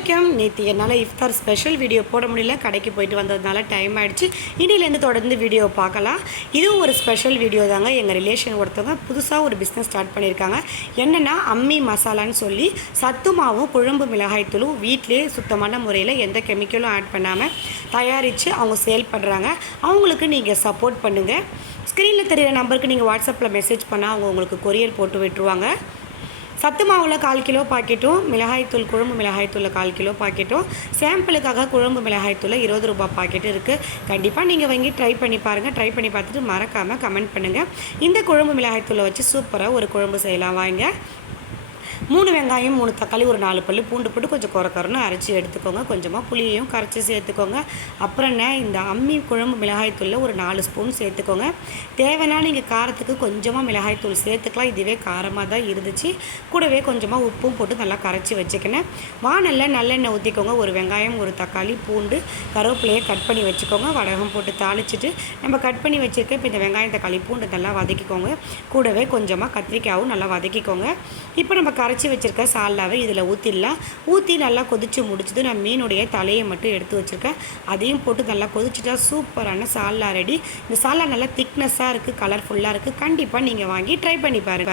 வணக்கம் நேற்று என்னால் இஃப்தார் ஸ்பெஷல் வீடியோ போட முடியல. கடைக்கு போயிட்டு வந்ததுனால டைம் ஆகிடுச்சு இன்னிலேருந்து தொடர்ந்து வீடியோ பார்க்கலாம். இதுவும் ஒரு ஸ்பெஷல் வீடியோ தாங்க. எங்கள் ரிலேஷன் ஒருத்தவங்க புதுசாக ஒரு பிஸ்னஸ் ஸ்டார்ட் பண்ணியிருக்காங்க. என்னென்னா அம்மி மசாலான்னு சொல்லி சத்து மாவும் குழம்பு மிளகாய்த்தூளும் வீட்டிலேயே சுத்தமான முறையில் எந்த கெமிக்கலும் ஆட் பண்ணாமல் தயாரித்து அவங்க சேல் பண்ணுறாங்க அவங்களுக்கு நீங்கள் சப்போர்ட் பண்ணுங்கள் ஸ்க்ரீனில் தெரியிற நம்பருக்கு நீங்கள் வாட்ஸ்அப்பில் மெசேஜ் பண்ணால் அவங்க உங்களுக்கு கொரியர் போட்டு விட்டுருவாங்க. சத்து மாவில் கால் கிலோ பாக்கெட்டும் மிளகாய்த்தூள் குழம்பு மிளகாய்த்தூளில் கால் கிலோ பாக்கெட்டும். சாம்பிளுக்காக குழம்பு மிளகாய்த்தூளில் இருபது ரூபாய் பாக்கெட்டும் இருக்குது கண்டிப்பாக நீங்கள் வாங்கி ட்ரை பண்ணி பாருங்கள் ட்ரை பண்ணி பார்த்துட்டு மறக்காமல் கமெண்ட் பண்ணுங்கள் இந்த குழம்பு மிளகாய்த்தூளை வச்சு சூப்பராக ஒரு குழம்பு செய்யலாம். வாங்க. மூணு வெங்காயம் மூணு தக்காளி ஒரு நாலு பல்லு பூண்டு போட்டு கொஞ்சம் குறக்கறன்னு அரைச்சி எடுத்துக்கோங்க. கொஞ்சமாக புளியையும் கரைச்சி சேர்த்துக்கோங்க. அப்புறம் என்ன இந்த அம்மி குழம்பு மிளகாய்த்தூளில் ஒரு நாலு ஸ்பூன் சேர்த்துக்கோங்க. தேவைன்னா நீங்கள் காரத்துக்கு கொஞ்சமாக மிளகாய்த்தூள் சேர்த்துக்கலாம். இதுவே காரமாக தான் இருந்துச்சு. கூடவே கொஞ்சமாக உப்பும் போட்டு நல்லா கரைச்சி வச்சுக்கினேன் வானலில் நல்லெண்ணெய் ஊற்றிக்கோங்க ஒரு வெங்காயம் ஒரு தக்காளி பூண்டு கருவேப்பிலையை கட் பண்ணி வச்சுக்கோங்க. வடகம் போட்டு தாளிச்சிட்டு நம்ம கட் பண்ணி வச்சுருக்க இப்போ இந்த வெங்காயம் தக்காளி பூண்டு நல்லா வதக்கிக்கோங்க. கூடவே கொஞ்சமாக கத்திரிக்காயும் நல்லா வதக்கிக்கோங்க. இப்போ நம்ம கரைச்சி வச்சுருக்க சால்லாவை இதில் ஊற்றிடலாம் ஊற்றி நல்லா கொதித்து முடிச்சது நான் மீனுடைய தலையை மட்டும் எடுத்து வச்சுருக்கேன். அதையும் போட்டு நல்லா கொதிச்சுட்டா சூப்பரான சால்லா ரெடி. இந்த சால்லா நல்லா திக்னஸ்ஸாக இருக்குது கலர்ஃபுல்லாக இருக்குது கண்டிப்பாக நீங்கள் வாங்கி ட்ரை பண்ணி பாருங்கள்